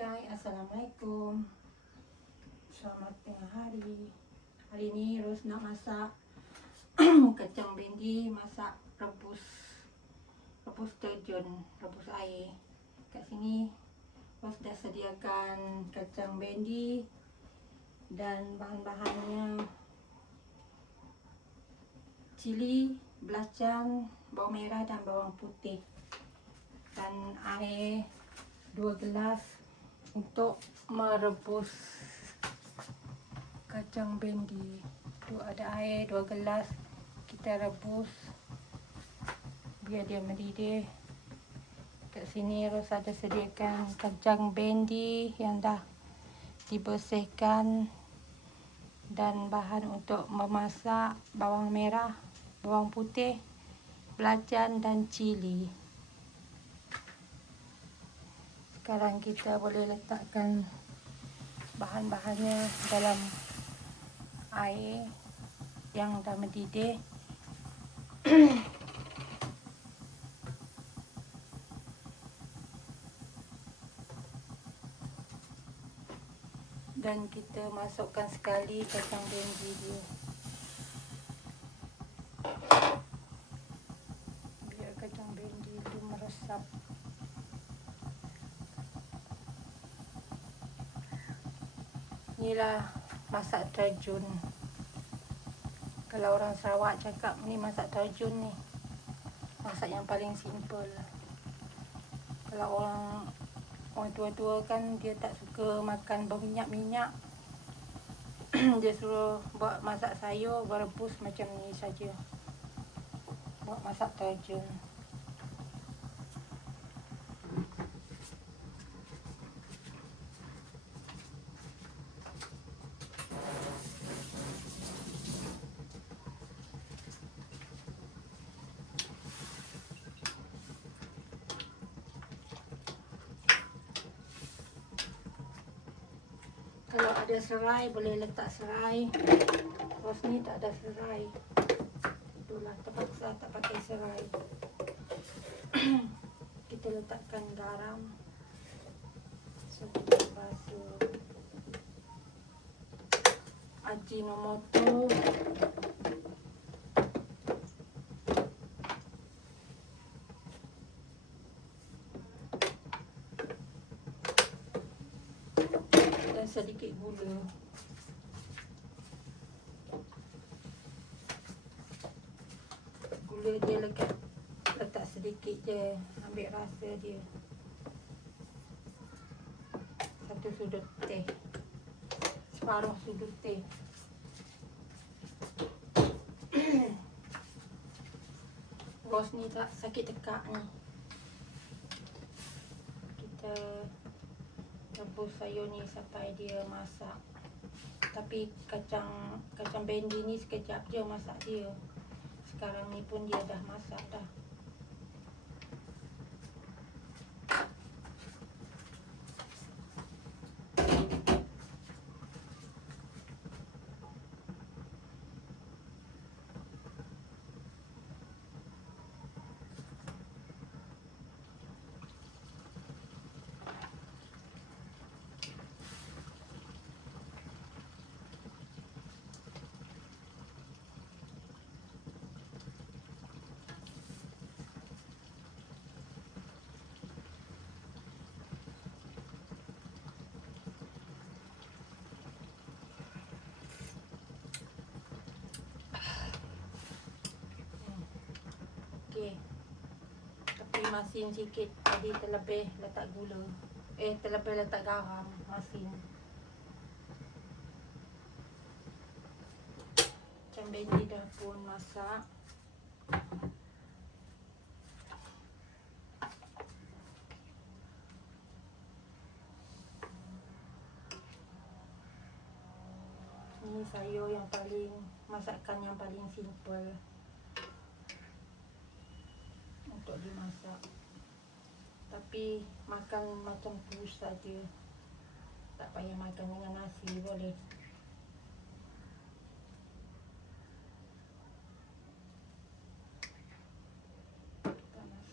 guys, Assalamualaikum. Selamat tengah hari. Hari ni Ros nak masak kacang bendi, masak rebus terjun, rebus air. Kat sini Ros dah sediakan kacang bendi dan bahan-bahannya cili, belacan, bawang merah dan bawang putih, dan air 2 gelas untuk merebus kacang bendi. Tu ada air 2 gelas, kita rebus biar dia mendidih. Kat sini Ros ada sediakan kacang bendi yang dah dibersihkan dan bahan untuk memasak bawang merah, bawang putih, belacan dan cili. Sekarang kita boleh letakkan bahan-bahannya dalam air yang dah mendidih. Dan kita masukkan sekali kacang bendi dia, biar kacang bendi itu meresap. Inilah masak terjun. Kalau orang Sarawak cakap ni masak terjun ni, masak yang paling simple. Kalau orang tua-tua kan dia tak suka makan berminyak-minyak. Dia suruh buat masak sayur berebus macam ni saja. Buat masak terjun. Kalau ada serai boleh letak serai. Ros ni tak ada serai, itulah terpaksa tak pakai serai. Kita letakkan garam sedikit basuh, Ajinomoto, dan sedikit gula. Gula dia letak sedikit je, ambil rasa dia. 1 sudut teh, separuh sudut teh. Ros ni tak sakit tekak ni. Kita rebus sayur ni sampai dia masak. Tapi kacang bendi ni sekejap je masak dia. Sekarang ni pun dia dah masak dah. Okey. Tapi masin sikit tadi terlebih letak gula. Terlebih letak garam masin. Kacang bendi dah pun masak. Ini sayur yang paling, masakan yang paling simple untuk dimasak. Tapi makan macam tu saja. Tak payah makan dengan nasi boleh. Panas.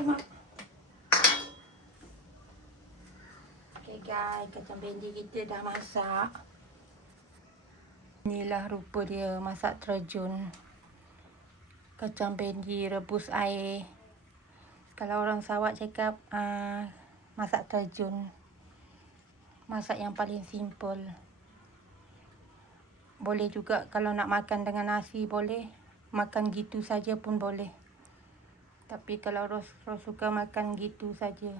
Mak. Okay guys, kacang bendi kita dah masak. Inilah rupa dia masak terjun. Kacang bendi rebus air. Kalau orang Sarawak cakap masak terjun. Masak yang paling simple. Boleh juga kalau nak makan dengan nasi boleh. Makan gitu saja pun boleh. Tapi kalau Ros suka makan gitu saja.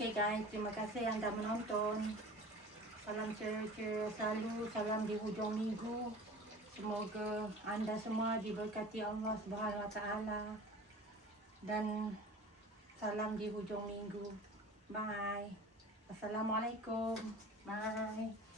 Okay guys, terima kasih yang dah menonton. Salam ceria-ceria selalu, salam di hujung minggu. Semoga anda semua diberkati Allah Subhanahu Wa Taala. Dan salam di hujung minggu. Bye. Assalamualaikum. Bye.